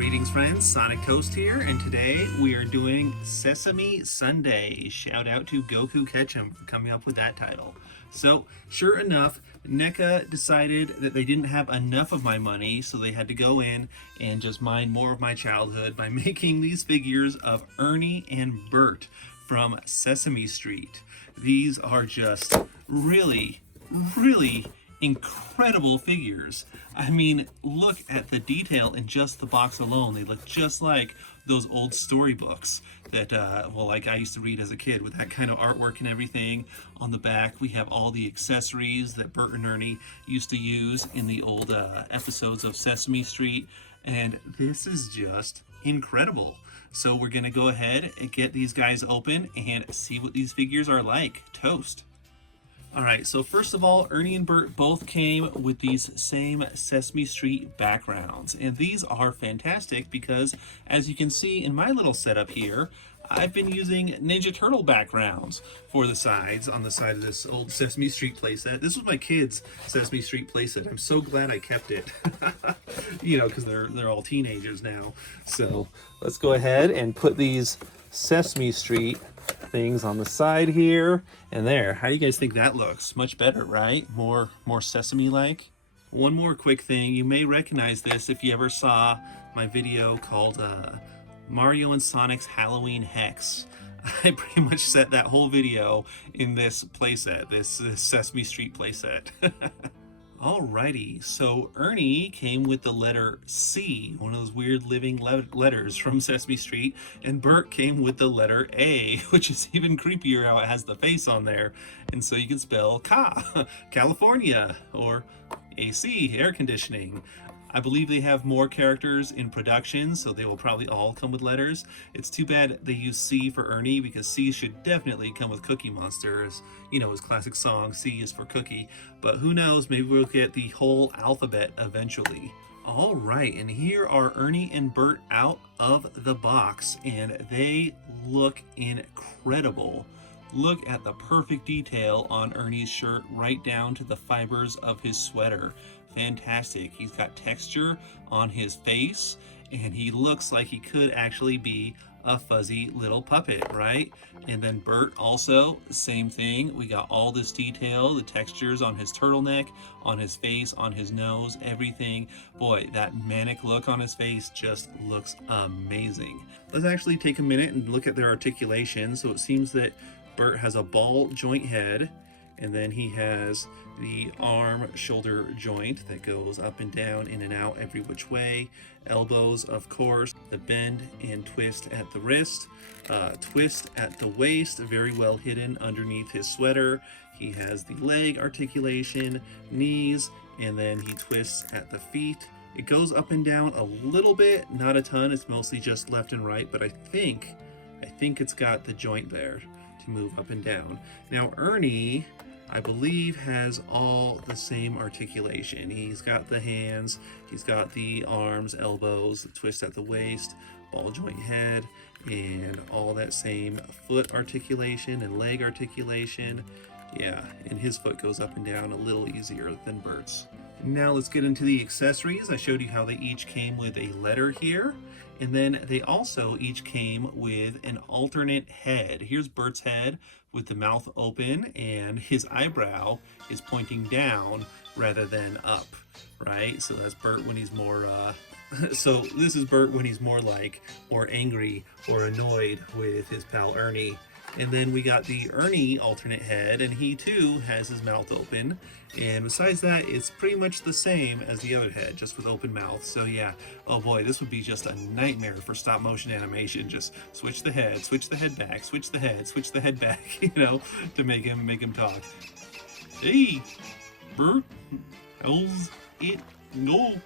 Greetings friends, Sonic Toast here, and today we are doing Sesame Sunday. Shout out to Goku Ketchum for coming up with that title. So, sure enough, NECA decided that they didn't have enough of my money, so they had to go in and just mine more of my childhood by making these figures of Ernie and Bert from Sesame Street. These are just really incredible figures. I mean, look at the detail in just the box alone. They look just like those old storybooks that, like I used to read as a kid with that kind of artwork and everything. On the back, we have all the accessories that Bert and Ernie used to use in the old episodes of Sesame Street. And this is just incredible. So we're gonna go ahead and get these guys open and see what these figures are like. Toast. Alright, so first of all, Ernie and Bert both came with these same Sesame Street backgrounds. And these are fantastic because, as you can see in my little setup here, I've been using Ninja Turtle backgrounds for the sides on the side of this old Sesame Street playset. This was my kids' Sesame Street playset. I'm so glad I kept it. You know, because they're all teenagers now. So let's go ahead and put these Sesame Street things on the side here and there. How do you guys think that looks? Much better, right? More Sesame-like. One more quick thing. You may recognize this if you ever saw my video called Mario and Sonic's Halloween Hex. I pretty much set that whole video in this playset, this Sesame Street playset. Alrighty, so Ernie came with the letter C, one of those weird living letters from Sesame Street, and Bert came with the letter A, which is even creepier how it has the face on there. And so you can spell California, or AC, air conditioning. I believe they have more characters in production, so they will probably all come with letters. It's too bad they use C for Ernie, because C should definitely come with Cookie Monster, as, you know, his classic song, C is for Cookie. But who knows, maybe we'll get the whole alphabet eventually. All right, and here are Ernie and Bert out of the box, and they look incredible. Look at the perfect detail on Ernie's shirt, right down to the fibers of his sweater. Fantastic. He's got texture on his face, and he looks like he could actually be a fuzzy little puppet, right? And then Bert also, same thing. We got all this detail, the textures on his turtleneck, on his face, on his nose, everything. Boy, that manic look on his face just looks amazing. Let's actually take a minute and look at their articulation. So it seems that Bert has a ball joint head, and then he has the arm shoulder joint that goes up and down, in and out, every which way. Elbows, of course, the bend and twist at the wrist, twist at the waist, very well hidden underneath his sweater. He has the leg articulation, knees, and then he twists at the feet. It goes up and down a little bit, not a ton, it's mostly just left and right, but I think it's got the joint there to move up and down. Now Ernie, I believe, has all the same articulation. He's got the hands, he's got the arms, elbows, the twist at the waist, ball joint head, and all that same foot articulation and leg articulation. Yeah, and his foot goes up and down a little easier than Bert's. Now let's get into the accessories. I showed you how they each came with a letter here. And then they also each came with an alternate head. Here's Bert's head with the mouth open, and his eyebrow is pointing down rather than up, right? So that's Bert when he's more, so this is Bert when he's more angry or annoyed with his pal Ernie. And then we got the Ernie alternate head, and he too has his mouth open. And besides that, it's pretty much the same as the other head, just with open mouth. So yeah, oh boy, this would be just a nightmare for stop motion animation. Just switch the head back, switch the head back, you know, to make him talk. Hey, Bert, how's it going?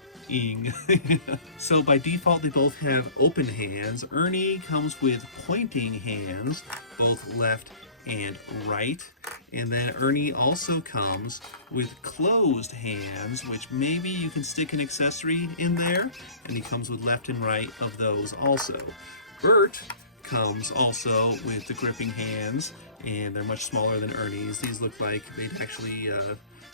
So by default, they both have open hands. Ernie comes with pointing hands, both left and right. And then Ernie also comes with closed hands, which maybe you can stick an accessory in there. And he comes with left and right of those also. Bert comes also with the gripping hands and they're much smaller than Ernie's. These look like they'd actually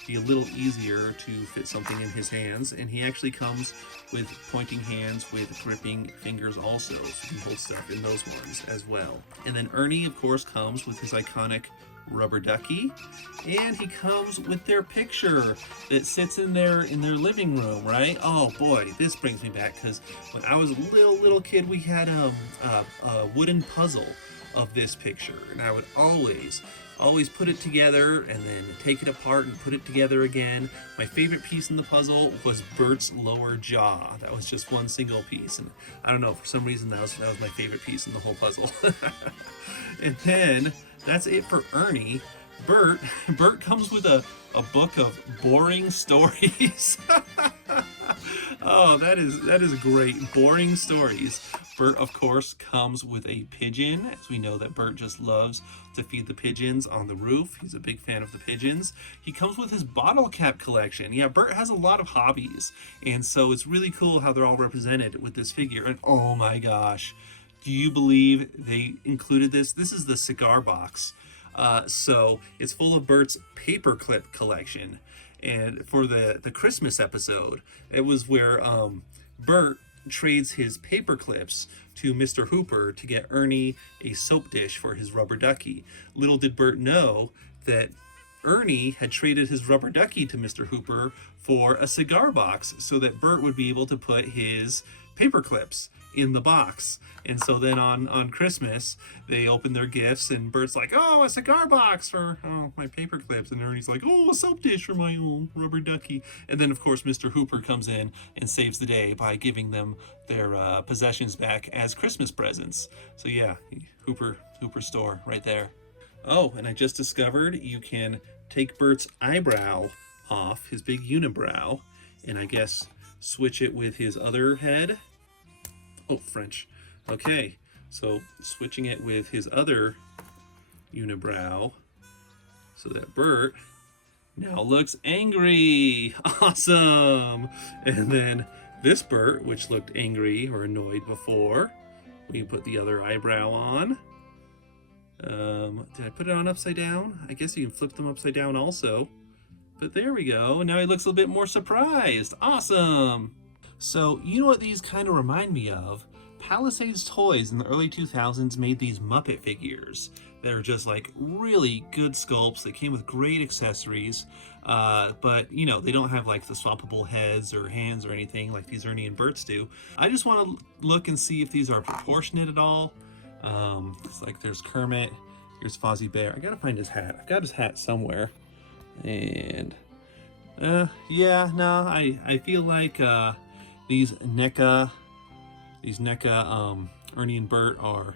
be a little easier to fit something in his hands, and he actually comes with pointing hands with gripping fingers also, so you can hold stuff in those ones as well. And then Ernie, of course, comes with his iconic rubber ducky, and he comes with their picture that sits in their living room, right? Oh boy, this brings me back, because when I was a little kid, we had a wooden puzzle of this picture, and I would always put it together and then take it apart and put it together again. My favorite piece in the puzzle was Bert's lower jaw. That was just one single piece, and I don't know, for some reason that was my favorite piece in the whole puzzle. And then that's it for Ernie. Bert comes with a book of boring stories. Oh, that is great. Boring stories. Bert, of course, comes with a pigeon, as we know that Bert just loves to feed the pigeons on the roof. He's a big fan of the pigeons. He comes with his bottle cap collection. Yeah, Bert has a lot of hobbies, and so it's really cool how they're all represented with this figure. And oh my gosh, do you believe they included this? This is the cigar box. So it's full of Bert's paperclip collection. And for the Christmas episode, it was where Bert trades his paper clips to Mr. Hooper to get Ernie a soap dish for his rubber ducky. Little did Bert know that Ernie had traded his rubber ducky to Mr. Hooper for a cigar box so that Bert would be able to put his paper clips in the box. And so then on Christmas, they open their gifts, and Bert's like, oh, a cigar box for my paper clips, and Ernie's like, oh, a soap dish for my own rubber ducky. And then of course Mr. Hooper comes in and saves the day by giving them their possessions back as Christmas presents. So yeah, Hooper store right there. Oh, and I just discovered you can take Bert's eyebrow off, his big unibrow, and I guess switch it with his other head. Oh, French. Okay, so switching it with his other unibrow so that Bert now looks angry. Awesome! And then this Bert, which looked angry or annoyed before, we put the other eyebrow on. Did I put it on upside down? I guess you can flip them upside down also. But there we go. Now he looks a little bit more surprised. Awesome! So, you know what these kind of remind me of? Palisades Toys in the early 2000s made these Muppet figures that are just like really good sculpts. They came with great accessories, but you know, they don't have like the swappable heads or hands or anything like these Ernie and Bert's do. I just want to look and see if these are proportionate at all. It's like there's Kermit, here's Fozzie Bear. I gotta find his hat. I've got his hat somewhere. And yeah, no, I feel like these NECA Ernie and Bert are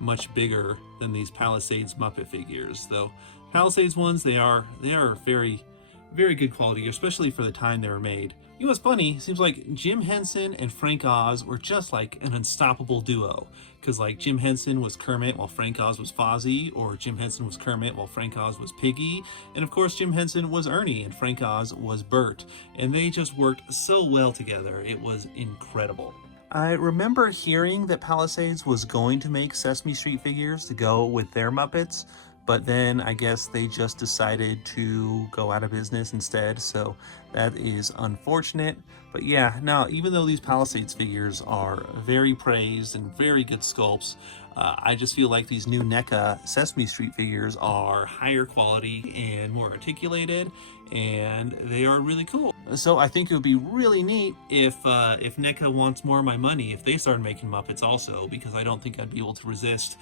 much bigger than these Palisades Muppet figures. Though Palisades ones, they are very, very good quality, especially for the time they were made. You know what's funny? Seems like Jim Henson and Frank Oz were just like an unstoppable duo. Because like Jim Henson was Kermit while Frank Oz was Fozzie, or Jim Henson was Kermit while Frank Oz was Piggy, and of course Jim Henson was Ernie and Frank Oz was Bert. And they just worked so well together. It was incredible. I remember hearing that Palisades was going to make Sesame Street figures to go with their Muppets, but then I guess they just decided to go out of business instead, so that is unfortunate. But yeah, now even though these Palisades figures are very praised and very good sculpts, I just feel like these new NECA Sesame Street figures are higher quality and more articulated, and they are really cool. So I think it would be really neat if NECA wants more of my money, if they started making Muppets also, because I don't think I'd be able to resist,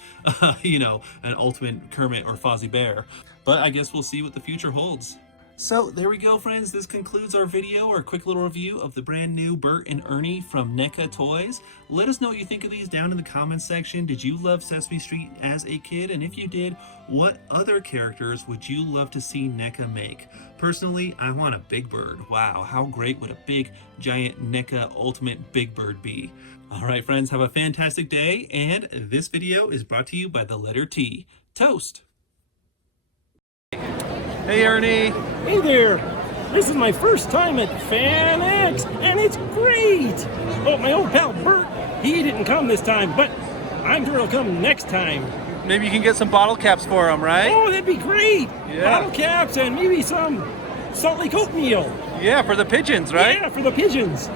you know, an ultimate Kermit or Fozzie Bear. But I guess we'll see what the future holds. So there we go, friends. This concludes our video, our quick little review of the brand new Bert and Ernie from NECA Toys. Let us know what you think of these down in the comments section. Did you love Sesame Street as a kid? And if you did, what other characters would you love to see NECA make? Personally, I want a Big Bird. Wow, how great would a big, giant NECA Ultimate Big Bird be? All right, friends, have a fantastic day. And this video is brought to you by the letter T. Toast. Hey, Ernie. Hey there. This is my first time at Fan X, and it's great. Oh, my old pal Bert, he didn't come this time, but I'm sure he'll come next time. Maybe you can get some bottle caps for them, right? Oh, that'd be great. Yeah. Bottle caps and maybe some Salt Lake oatmeal. Yeah, for the pigeons, right? Yeah, for the pigeons.